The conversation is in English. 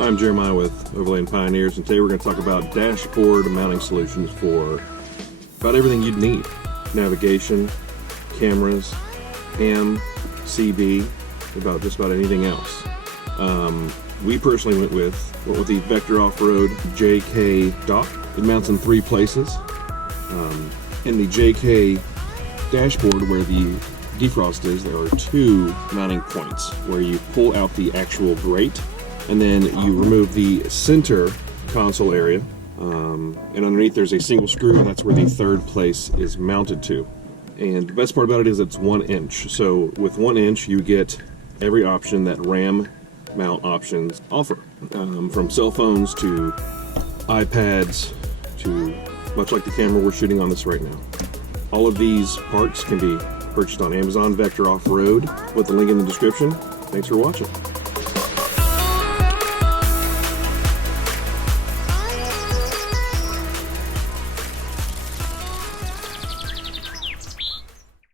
I'm Jeremiah with Overland Pioneers, and today we're going to talk about dashboard mounting solutions for about everything you'd need. Navigation, cameras, ham, CB, just about anything else. We personally went with the Vector Off-Road JKE-Dock. It mounts in 3 places. In the JK dashboard where the defrost is, there are 2 mounting points where you pull out the actual grate, and then you remove the center console area, and underneath there's a single screw, and that's where the 3rd place is mounted to. And the best part about it is it's 1 inch. So with 1 inch you get every option that RAM mount options offer, from cell phones to iPads to much like the camera we're shooting on this right now. All of these parts can be purchased on Amazon Vector Off-Road with the link in the description. Thanks for watching.